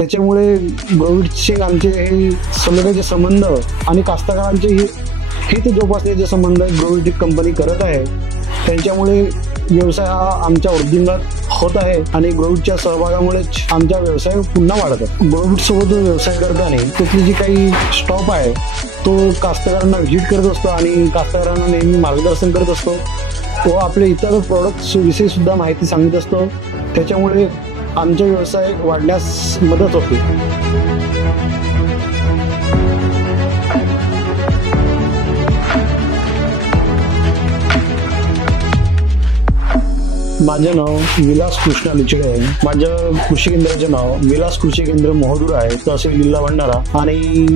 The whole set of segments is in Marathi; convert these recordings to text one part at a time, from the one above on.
त्याच्यामुळे ग्रोविडचे आमचे हे सलगाचे संबंध आणि कास्तकारांचे हित जोपासण्याचे संबंध ग्रोविड कंपनी करत आहे। त्यांच्यामुळे व्यवसाय हा आमच्या वृद्धिंगत होत आहे आणि ग्रोविडच्या सहभागामुळेच आमचा व्यवसाय पुन्हा वाढत आहे। ग्रोविड सोबत व्यवसाय करताना त्यातली जी काही स्टॉप आहे तो कास्तकारांना व्हिजिट करत असतो आणि कास्तकारांना नेहमी मार्गदर्शन करत असतो। तो आपले इतर प्रोडक्ट्स विषयी सुद्धा माहिती सांगत असतो। त्याच्यामुळे आमचा व्यवसाय वाढण्यास मदत होते। माझं नाव विलास कृष्णा लिचडे आहे। माझं कृषी केंद्राचं नाव विलास कृषी केंद्र मोहदूर आहे, तहसील जिल्हा भंडारा। आणि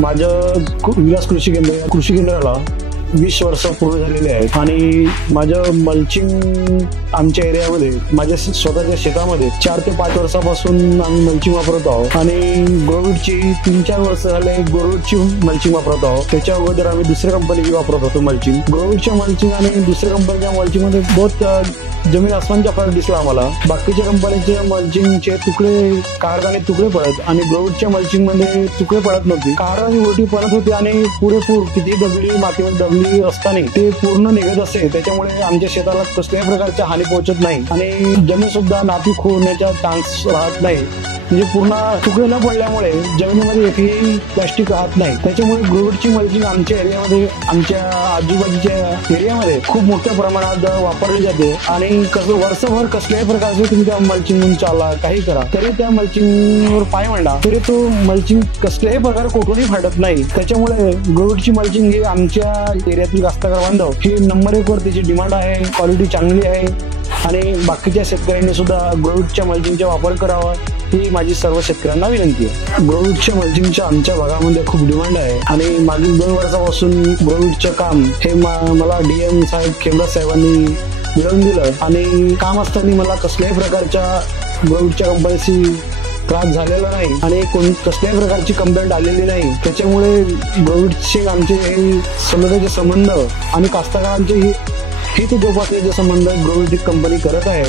माझं विलास कृषी केंद्राला 20 वर्ष पूर्ण झालेले आहेत आणि माझं मल्चिंग आमच्या एरियामध्ये माझ्या स्वतःच्या शेतामध्ये 4 ते 5 वर्षापासून आम्ही मल्चिंग वापरत आहोत आणि ग्रोविडची 3-4 वर्ष झाले ग्रोविडची मल्चिंग वापरत आहोत। त्याच्या अगोदर आम्ही दुसऱ्या कंपनीची वापरत होतो मल्चिंग। ग्रोविडच्या मल्चिंग आणि दुसऱ्या कंपनीच्या मल्चिंग मध्ये बहुत जमीन आसमानचा फरक दिसला आम्हाला। बाकीच्या कंपनीचे मल्चिंगचे तुकडे कारखाने तुकडे पडत आणि ग्रोविडच्या मल्चिंग मध्ये तुकडे पडत नव्हते। कारखाने उलटी पडत होते आणि पुरेपूर किती दगडी मातीमध्ये दगडी असताना ते पूर्ण निघत असे। त्याच्यामुळे आमच्या शेताला कसल्याही प्रकारच्या हानी पोहोचत नाही आणि जमीन सुद्धा नापीक होण्याचा चान्स राहत नाही। म्हणजे पूर्ण तुकडे न पडल्यामुळे जमिनीमध्ये एकही प्लास्टिक राहत नाही। त्याच्यामुळे ग्रोविडची मल्चिंग आमच्या एरियामध्ये आमच्या आजूबाजूच्या एरियामध्ये खूप मोठ्या प्रमाणात वापरली जाते आणि कसं वर्षभर कसल्याही प्रकारचे तुम्ही त्या मल्चिंग चाला काही करा तरी त्या मल्चिंगवर पाय मांडा तरी तो मल्चिंग कसल्याही प्रकारे कुठूनही फाटत नाही। त्याच्यामुळे ग्रोविडची मल्चिंग ही आमच्या एरियातील कास्तकार बांधव ही नंबर 1 वर त्याची डिमांड आहे, क्वालिटी चांगली आहे आणि बाकीच्या शेतकऱ्यांनी सुद्धा ग्रोविडच्या मल्चिंगचा वापर करावा ही माझी सर्व शेतकऱ्यांना विनंती आहे। ग्रोविडच्या मल्चिंगच्या आमच्या भागामध्ये खूप डिमांड आहे आणि मागील 2 वर्षापासून ग्रोविडचं काम हे मला DM साहेब खेमराज साहेबांनी मिळवून दिलं आणि काम असताना मला कसल्याही प्रकारच्या ग्रोविडच्या कंपनीची त्रास झालेला नाही आणि कसल्याही प्रकारची कंप्लेंट आलेली नाही। त्याच्यामुळे ग्रोविडचे आमचे हे सलगाचे संबंध आणि कास्तकारांचे हित जोपासण्याचे संबंध ग्रोविड कंपनी करत आहे।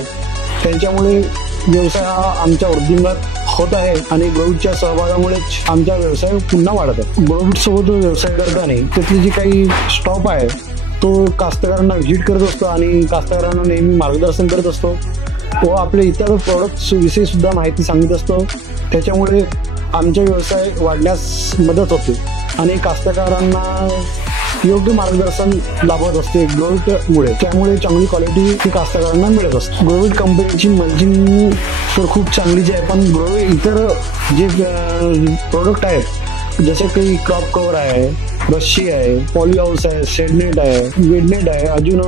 त्यांच्यामुळे व्यवसाय हा आमच्या वृद्धिंगत होत आहे आणि ग्रोविडच्या सहभागामुळेच आमचा व्यवसाय पुन्हा वाढत आहे। ग्रोविड सोबत व्यवसाय करताना त्यातली जी काही स्टॉप आहे तो कास्तकारांना व्हिजिट करत असतो आणि कास्तकारांना नेहमी मार्गदर्शन करत असतो। तो आपले इतर प्रोडक्ट्स विषयी सुद्धा माहिती सांगत असतो। त्याच्यामुळे आमचा व्यवसाय वाढण्यास मदत होते आणि कास्तकारांना योग्य मार्गदर्शन लाभत असते ग्रोविडमुळे। त्यामुळे चांगली क्वालिटी ही कास्तकारांना मिळत असते। ग्रोविड कंपनीची मल्चिंग तर खूप चांगलीच आहे, पण ग्रोविड इतर जे प्रोडक्ट आहेत जसे काही क्रॉप कव्हर आहे, रशी आहे, पॉली हाऊस आहे, शेडनेट आहे, वेडनेट आहे, अजून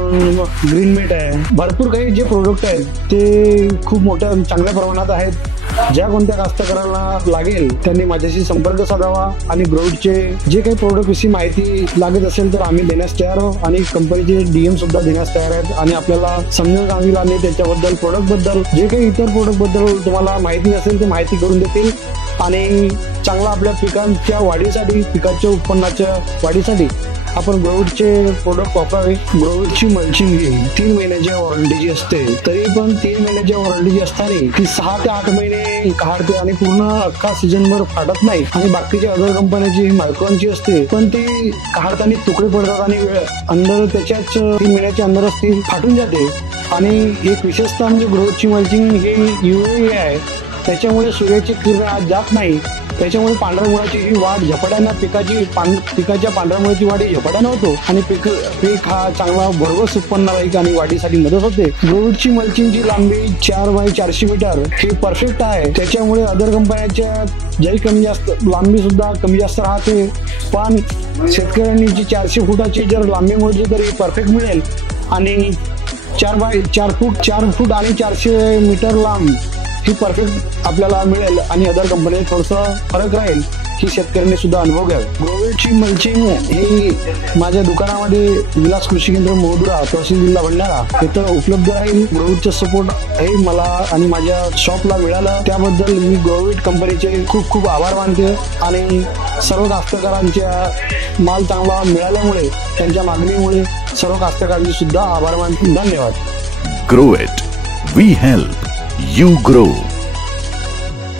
ग्रीन मेट आहे, भरपूर काही जे प्रोडक्ट आहेत ते खूप मोठ्या चांगल्या प्रमाणात आहेत। ज्या कोणत्या कास्तकारांना लागेल त्यांनी माझ्याशी संपर्क साधावा आणि ग्रोविडचे जे काही प्रोडक्ट विषयी माहिती लागत असेल तर आम्ही देण्यास तयार आहोत आणि कंपनीचे DM सुद्धा देण्यास तयार आहेत आणि आपल्याला समजून सांगेल आणि त्याच्याबद्दल प्रोडक्ट बद्दल जे काही इतर प्रोडक्ट बद्दल तुम्हाला माहिती असेल ते माहिती करून देतील आणि चांगला आपल्या पिकांच्या वाढीसाठी पिकाच्या उत्पन्नाच्या वाढीसाठी आपण ग्रोविडचे प्रोडक्ट वापरावे। ग्रोविडची मल्चिंग ही 3 महिन्याच्या वॉरंटीची असते, तरी पण 3 महिन्याच्या वॉरंटीची असताना ती 6 ते 8 महिने काढते आणि पूर्ण अख्खा सीझनभर फाटत नाही। आणि बाकीच्या अदर कंपन्याची मायक्रॉनची असते पण ती काढताना तुकडे पडतात आणि अंदर त्याच्याच 3 महिन्याच्या अंदरच ती फाटून जाते। आणि एक विशेषतः म्हणजे ग्रोविडची मल्चिंग ही UV आहे, त्याच्यामुळे सूर्याची किरण आज जात नाही। त्याच्यामुळे पांढऱ्या मुळाची ही वाढ झपाट्यानं पिकाच्या पांढऱ्या मुळाची वाढ ही झपाट्यानं होतो आणि पीक हा चांगला भरघोस उत्पन्नदायक आणि वाढीसाठी मदत होते। ग्रोविडची मल्चिंगची लांबी 4 बाय 400 मीटर ही परफेक्ट आहे। त्याच्यामुळे अदर कंपन्याच्या जरी कमी जास्त लांबी सुद्धा कमी जास्त राहते, पण शेतकऱ्यांनी जी 400 फुटाची जर लांबी मोजली तर ही परफेक्ट मिळेल आणि 4 बाय 4 फूट आणि 400 मीटर लांब ही परफेक्ट आपल्याला मिळेल आणि अदर कंपनी थोडंसं फरक राहील ही शेतकऱ्यांनी सुद्धा अनुभव घ्यावा। ग्रोविडची मल्चिंग ही माझ्या दुकानामध्ये विलास कृषी केंद्र मोहदुरा, तहसील जिल्हा भंडारा इथं उपलब्ध राहील। ग्रोविडचा सपोर्ट हे मला आणि माझ्या शॉपला मिळाला त्याबद्दल मी ग्रोविड कंपनीचे खूप खूप आभार मानते आणि सर्व कास्तकारांच्या माल चांगला मिळाल्यामुळे त्यांच्या मागणीमुळे सर्व कास्तकारांचे सुद्धा आभार मानते। धन्यवाद। ग्रोविड, वी हेल्प, you grow।